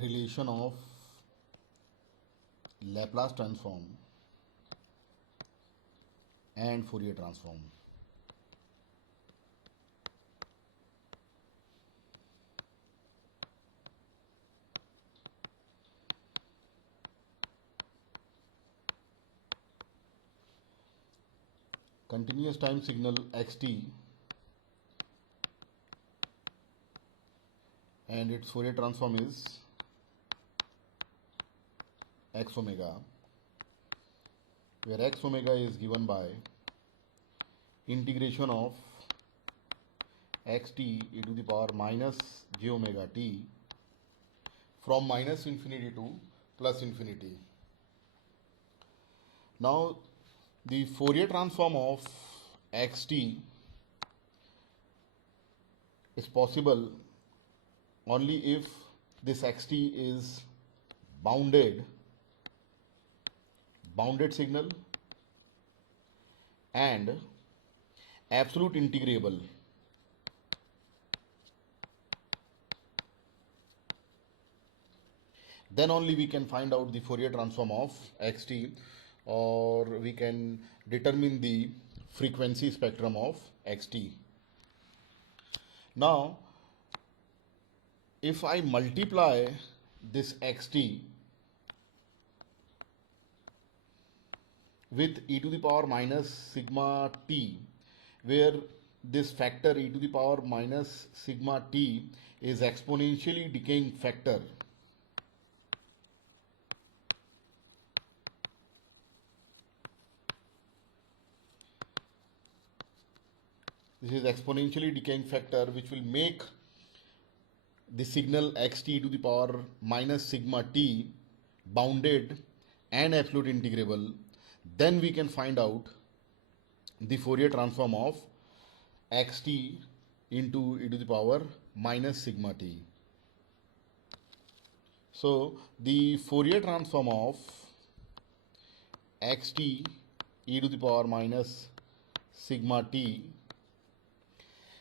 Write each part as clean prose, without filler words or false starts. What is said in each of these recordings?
relation of Laplace transform and Fourier transform. Continuous time signal xt and its Fourier transform is x omega, where x omega is given by integration of xt e to the power minus j omega t from minus infinity to plus infinity. Now the Fourier transform of xt is possible only if this xt is bounded signal and absolute integrable. Then only we can find out the Fourier transform of xt, or we can determine the frequency spectrum of xt. Now, if I multiply this xt with e to the power minus sigma t, where this factor e to the power minus sigma t is exponentially decaying factor, this is exponentially decaying factor which will make the signal xt to the power minus sigma t bounded and absolute integrable. Then we can find out the Fourier transform of xt into e to the power minus sigma t. So the Fourier transform of xt e to the power minus sigma t,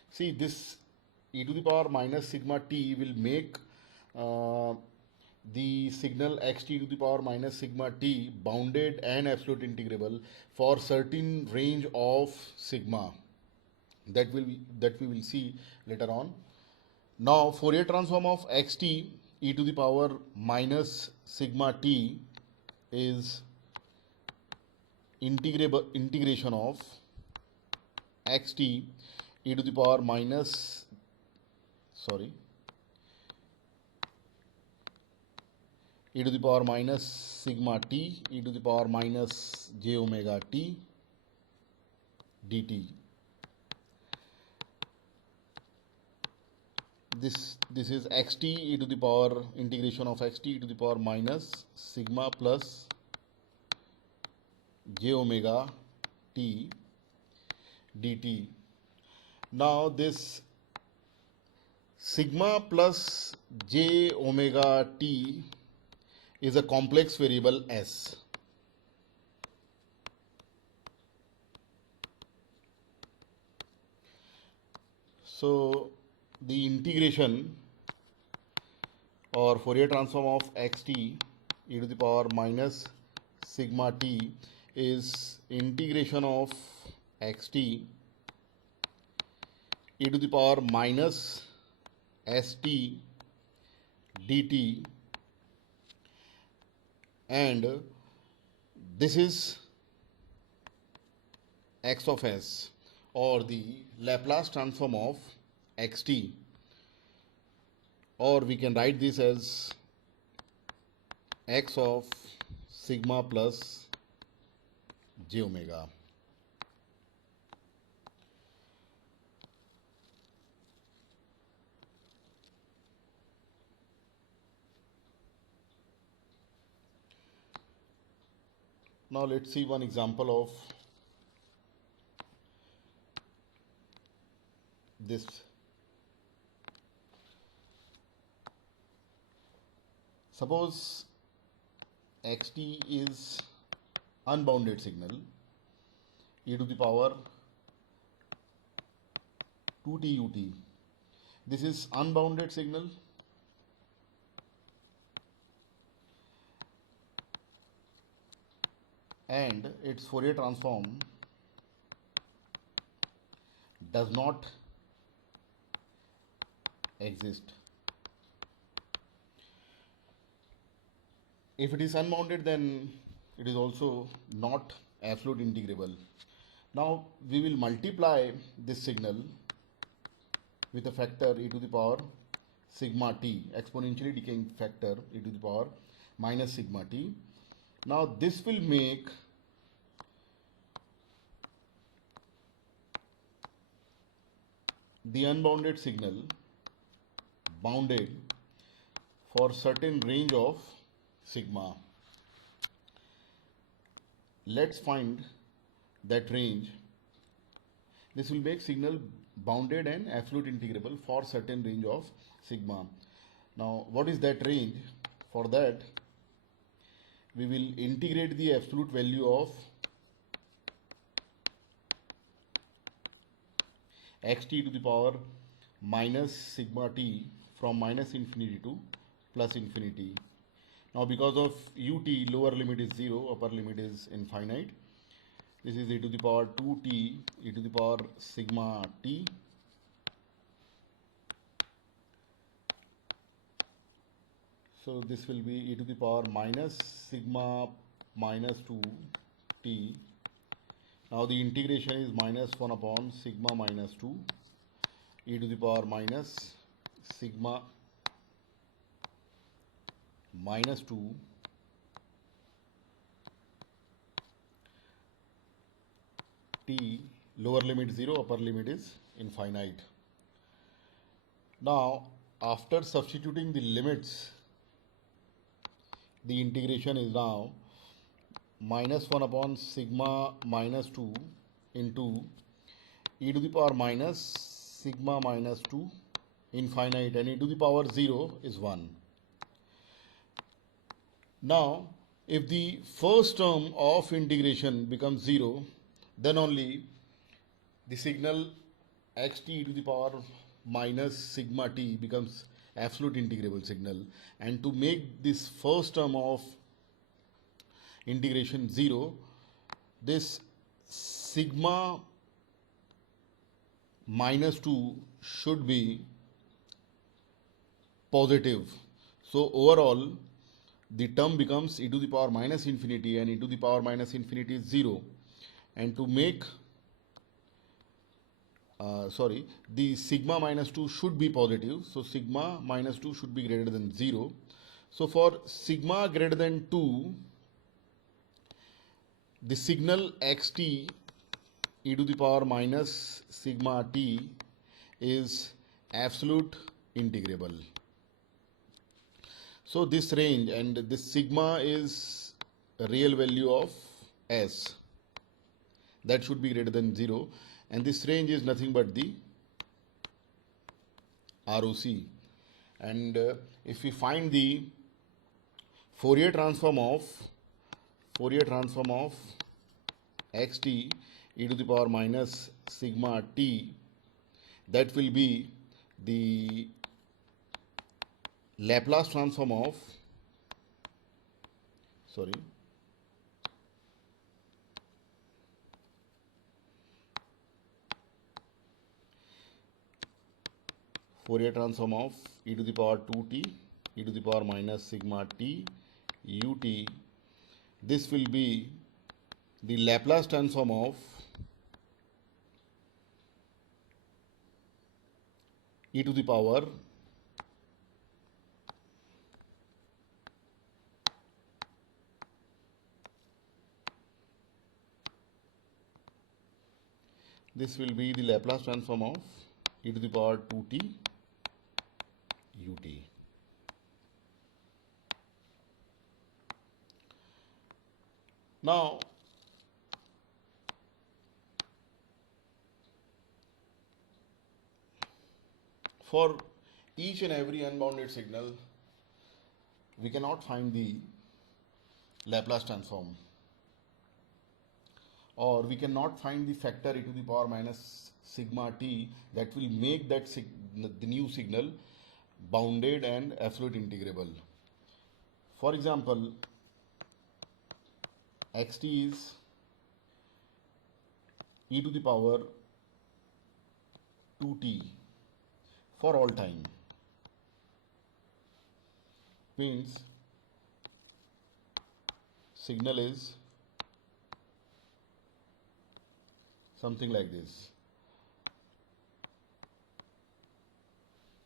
see, this e to the power minus sigma t will make the signal xt to the power minus sigma t bounded and absolute integrable for certain range of sigma that we will see later on. Now Fourier transform of xt e to the power minus sigma t is integration of xt e to the power minus e to the power minus sigma t e to the power minus j omega t dt. This is xt e to the power integration of xt e to the power minus sigma plus j omega t dt. Now this sigma plus j omega t is a complex variable s. So the integration or Fourier transform of xt e to the power minus sigma t is integration of xt e to the power minus st dt, and this is x of s, or the Laplace transform of xt, or we can write this as x of sigma plus j omega. Now let's see one example of this. Suppose xt is unbounded signal e to the power 2t ut. This is unbounded signal and its Fourier transform does not exist. If it is unbounded, then it is also not absolute integrable. Now we will multiply this signal with a factor e to the power sigma t, exponentially decaying factor e to the power minus sigma t. Now this will make the unbounded signal bounded for certain range of sigma. Let's find that range. This will make signal bounded and absolute integrable for certain range of sigma. Now what is that range? For that we will integrate the absolute value of xt to the power minus sigma t from minus infinity to plus infinity. Now because of ut, lower limit is 0, upper limit is infinite. This is e to the power 2t e to the power sigma t so this will be e to the power minus sigma minus 2t. Now the integration is minus 1 upon sigma minus 2 e to the power minus sigma minus 2 t, lower limit 0, upper limit is infinite. Now after substituting the limits, the integration is now minus 1 upon sigma minus 2 into e to the power minus sigma minus 2 infinite, and e to the power 0 is 1. Now if the first term of integration becomes 0, then only the signal xt e to the power minus sigma t becomes absolute integrable signal. And to make this first term of integration 0, this sigma minus 2 should be positive. So overall the term becomes e to the power minus infinity, and e to the power minus infinity is 0. And to make the sigma minus 2 should be positive, so sigma minus 2 should be greater than 0. So for sigma greater than 2, the signal xt e to the power minus sigma t is absolute integrable. So this range, and this sigma is a real value of s, that should be greater than 0, and this range is nothing but the ROC. And if we find the Fourier transform of xt e to the power minus sigma t, that will be the Laplace transform of Fourier transform of e to the power 2t e to the power minus sigma t ut. This will be the Laplace transform of e to the power this will be the Laplace transform of e to the power 2t ut. Now for each and every unbounded signal, we cannot find the Laplace transform, or we cannot find the factor e to the power minus sigma t that will make that the new signal bounded and absolute integrable. For example, xt is e to the power 2t for all time. Means signal is something like this,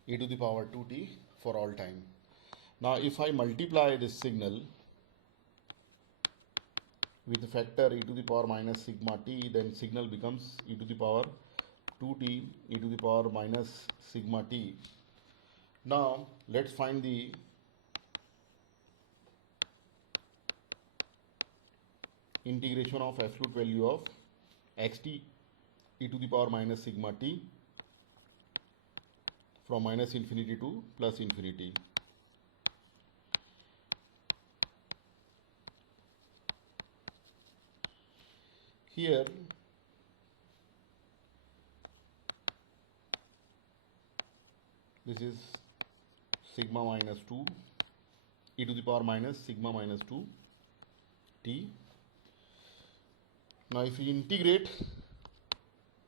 e to the power 2t for all time. Now if I multiply this signal with the factor e to the power minus sigma t, then signal becomes e to the power 2t e to the power minus sigma t. Now let's find the integration of absolute value of xt e to the power minus sigma t from minus infinity to plus infinity. Here this is sigma minus 2 e to the power minus sigma minus 2 t. Now if we integrate,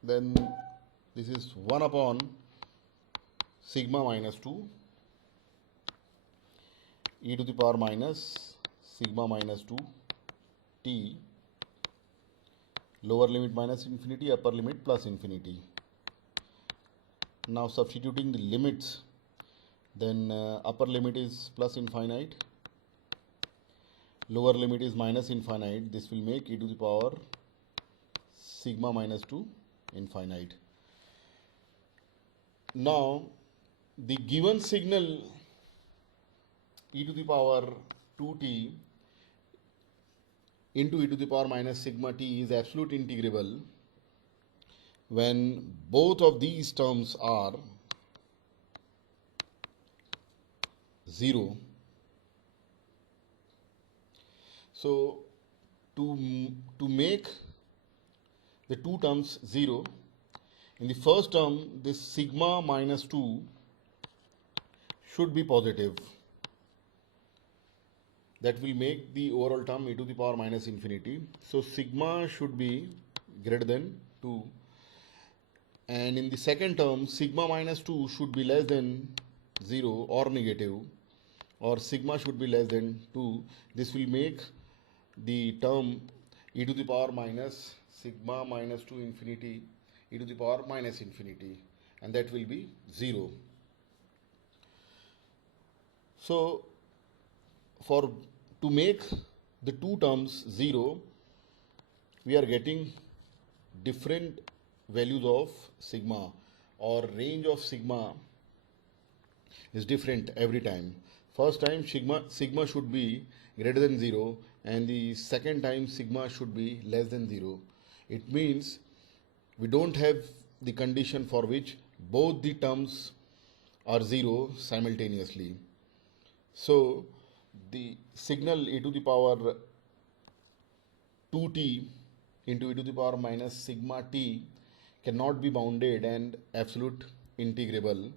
then this is 1 upon sigma minus 2 e to the power minus sigma minus 2 t, lower limit minus infinity, upper limit plus infinity. Now substituting the limits, then upper limit is plus infinite, lower limit is minus infinite. This will make e to the power sigma minus 2 infinite. Now the given signal e to the power 2t into e to the power minus sigma t is absolute integrable when both of these terms are 0. So to make the two terms 0, in the first term this sigma minus 2 should be positive. That will make the overall term e to the power minus infinity. So sigma should be greater than 2. And in the second term, sigma minus 2 should be less than 0 or negative, or sigma should be less than 2. This will make the term e to the power minus sigma minus 2 infinity e to the power minus infinity, and that will be 0. So to make the two terms 0, we are getting different values of sigma, or range of sigma is different every time. First time sigma should be greater than 0, and the second time sigma should be less than 0. It means we don't have the condition for which both the terms are 0 simultaneously. So the signal e to the power 2t into e to the power minus sigma t cannot be bounded and absolute integrable.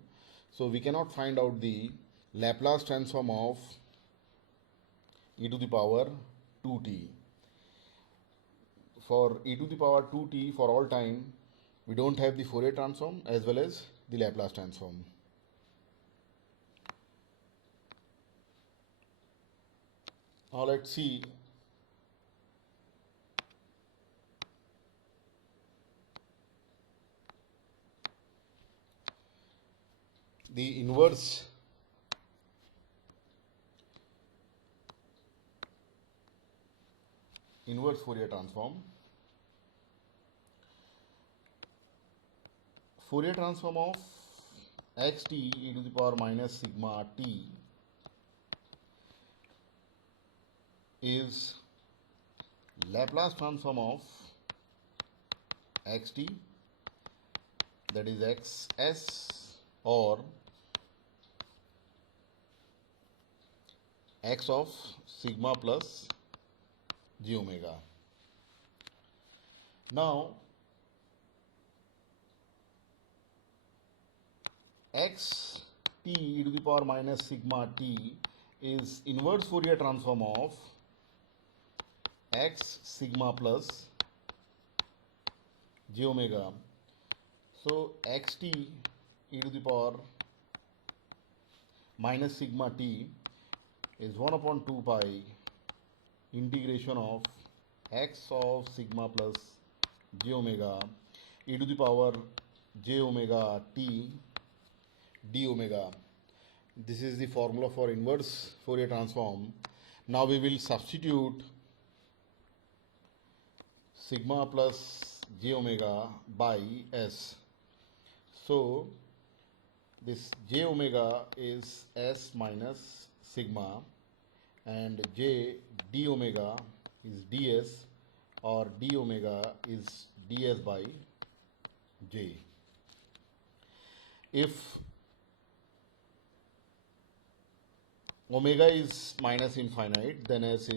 So we cannot find out the Laplace transform of e to the power 2t. For e to the power 2t for all time, we don't have the Fourier transform as well as the Laplace transform. Now let's see the inverse Fourier transform. Fourier transform of xt e to the power minus sigma t is Laplace transform of xt, that is xs, or x of sigma plus j omega. Now x t e to the power minus sigma t is inverse Fourier transform of x sigma plus j omega. So xt e to the power minus sigma t is 1 upon 2 pi integration of x of sigma plus j omega e to the power j omega t d omega. This is the formula for inverse Fourier transform. Now we will substitute sigma plus j omega by s. So this j omega is s minus sigma and j d omega is ds or d omega is ds by j. If omega is minus infinite, then s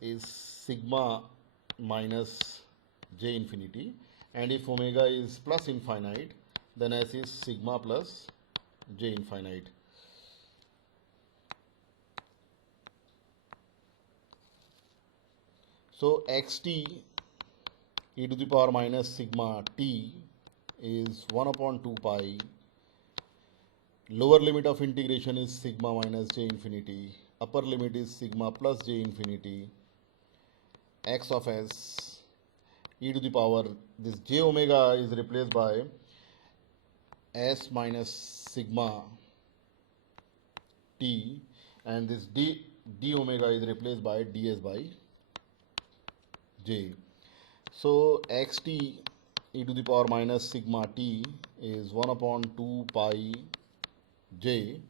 is sigma minus j infinity, and if omega is plus infinite, then s is sigma plus j infinite. So xt e to the power minus sigma t is 1 upon 2 pi. Lower limit of integration is sigma minus j infinity. Upper limit is sigma plus j infinity. X of s e to the power, this j omega is replaced by s minus sigma t, and this d omega is replaced by ds by j. So xt e to the power minus sigma t is 1 upon 2 pi j,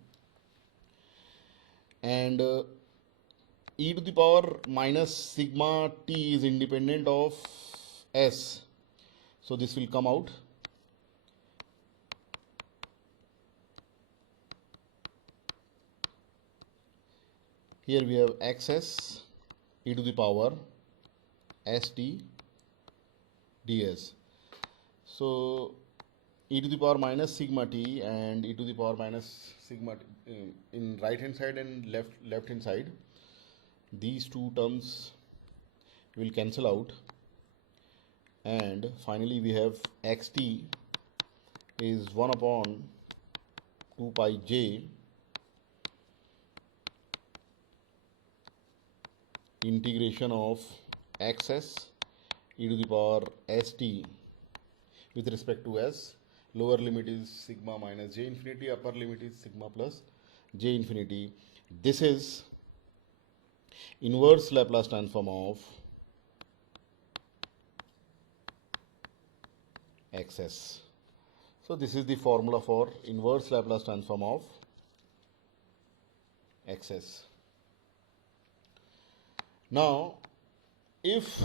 and e to the power minus sigma t is independent of s, so this will come out. Here we have xs e to the power st ds. So e to the power minus sigma t and e to the power minus sigma t, in right hand side and left hand side, these two terms will cancel out, and finally we have xt is 1 upon 2 pi j integration of xs e to the power st with respect to s. Lower limit is sigma minus j infinity, upper limit is sigma plus j infinity. This is inverse Laplace transform of xs. So this is the formula for inverse Laplace transform of xs. Now if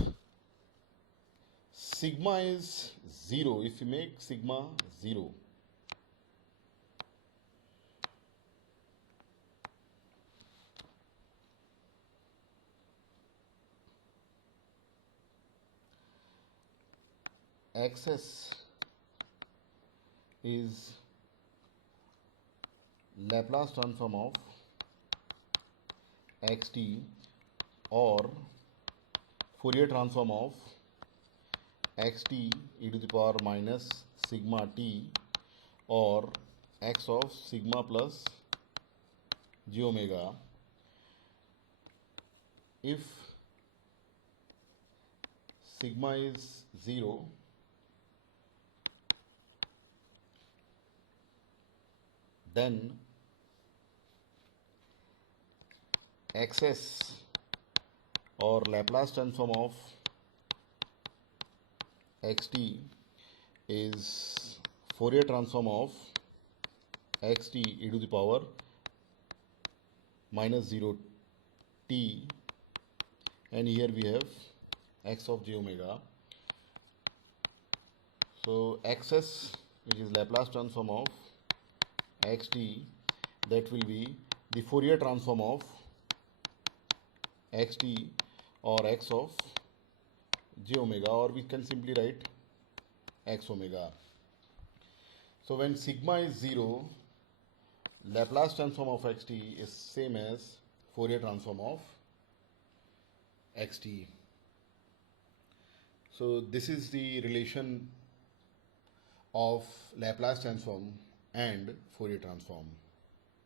sigma is 0, if you make sigma 0, xs is Laplace transform of xt or Fourier transform of xt e to the power minus sigma t or x of sigma plus j omega. If sigma is 0, then xs or Laplace transform of xt is Fourier transform of xt e to the power minus 0 t, and here we have x of j omega. So xs, which is Laplace transform of xt, that will be the Fourier transform of xt or x of j omega, or we can simply write x omega. So when sigma is 0, Laplace transform of xt is same as Fourier transform of xt. So this is the relation of Laplace transform and Fourier transform.